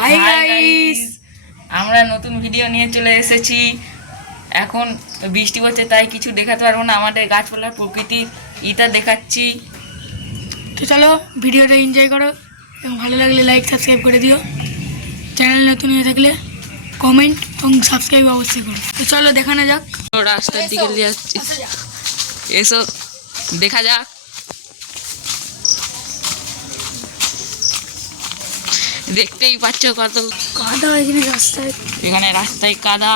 Hi guys, আমরা নতুন video নিয়ে চলে এসেছি। এখন বৃষ্টি হচ্ছে তাই কিছু দেখাতে পারবো না, আমাদের গাছপালা প্রকৃতির ইটা দেখাচ্ছি। তো চলো ভিডিওটা এনজয় করো এবং ভালো লাগলে লাইক সাবস্ক্রাইব করে দিও। চ্যানেল নতুন হয়ে থাকলে কমেন্ট এবং সাবস্ক্রাইব অবশ্যই করো। তো চলো দেখানো যাক। রাস্তার দিকে নিয়ে যাচ্ছি, এসো দেখা যাক। দেখতেই পাচ্ছ কত কাদা এখানে রাস্তায়, এখানে রাস্তায় কাদা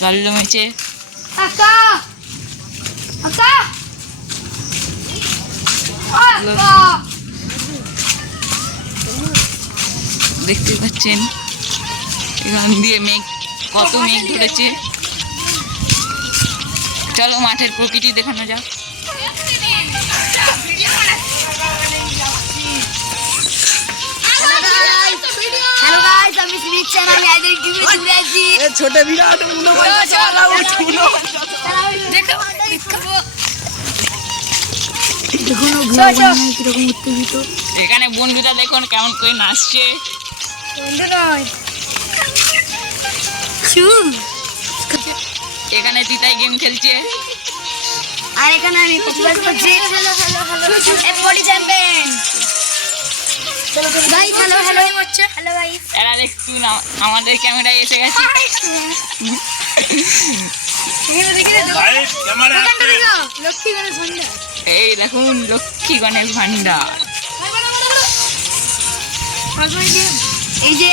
জল জমেছে। দেখতে পাচ্ছেন এখান দিয়ে মেঘ, কত মেঘ ধরেছে। চলো মাঠের প্রকৃতি দেখানো যাক। হ্যালো গাইস, আমি স্মিথ চ্যানেল আইডি টিভি ঘুরে আসি। এই ছোট বিরাট উনো মাইনা চালাও উনো দেখো দেখুন ব্লগ বানানো কিরকম উত্তেজিত। এখানে বন্ধুরা দেখুন কেমন করে নাচছে। বন্ধু নয় চুপ। এখানে তিতাই গেম খেলছে। আর এখানে আমি প্রতিবাদ করছি। হ্যালো হ্যালো হ্যালো এফবডি চ্যাম্পিয়ন। গাইস হ্যালো হ্যালো হচ্ছে। হ্যালো গাইস, এরা দেখুন আমাদের ক্যামেরায় এসে গেছে। এই দেখুন লক্ষ্মী গণেশ ভান্ডার। এই যে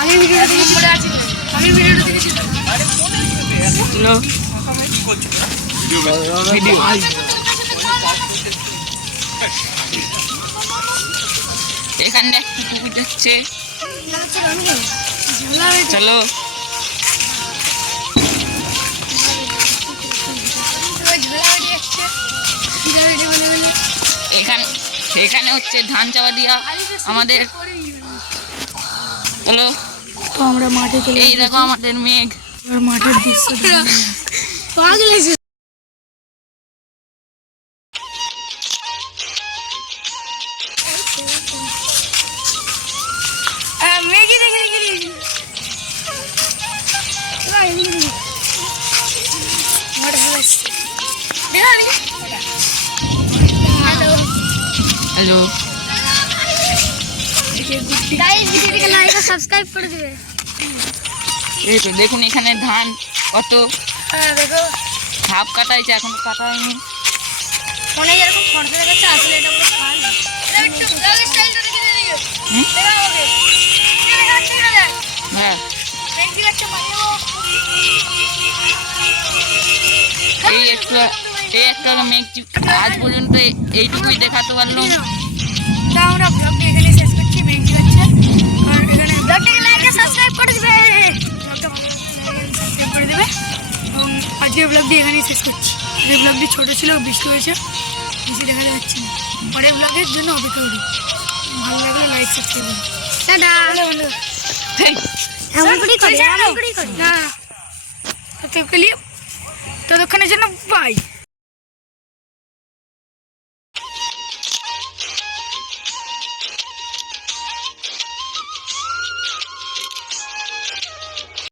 আগের ভিডিওটা দেখে পড়ে আছে, আগের ভিডিওটা দেখেছি। ভিডিও এখানে একটু কুকুর যাচ্ছে। চলো এখানে হচ্ছে ধান চাপা দিয়া আমাদের। চলো তো আমরা মাঠে চলে এই দেখো আমাদের মেঘ, মাঠের দৃশ্য। মেঘে দেখে হ্যালো সাবস্ক্রাইব করে দেবে। এই তো দেখুন এখানে ধান কত দেখো ধাপ কাটাইছে, এখন কাটা হয়নি। ফোনে যেরকম ফর্সা দেখাচ্ছে আসলে এটা পুরো খাল। হ্যাঁ এই একটু মেঘ আজ পর্যন্ত এইটুকুই দেখাতে পারলাম। তা আমরা ব্লগটা এখানে শেষ করছি। মেঘ হচ্ছে আর এখানে ব্লগটাকে লাইক আর সাবস্ক্রাইব করে দিবে। ব্লগটা ভালো লাগলে সাবস্ক্রাইব করে দিবে এবং আজকের ব্লগটি এখানেই শেষ করছি। যে ব্লগটি ছোট ছিল, বৃষ্টি হয়েছে, বেশি দেখা যাচ্ছে না। পরের ব্লগের জন্য অপেক্ষা করি। ভালো লাগলে লাইক সাবস্ক্রাইব করুন। টাটা বন্ধু। এমন করেই করি না ততক্ষণের জন্য বাই।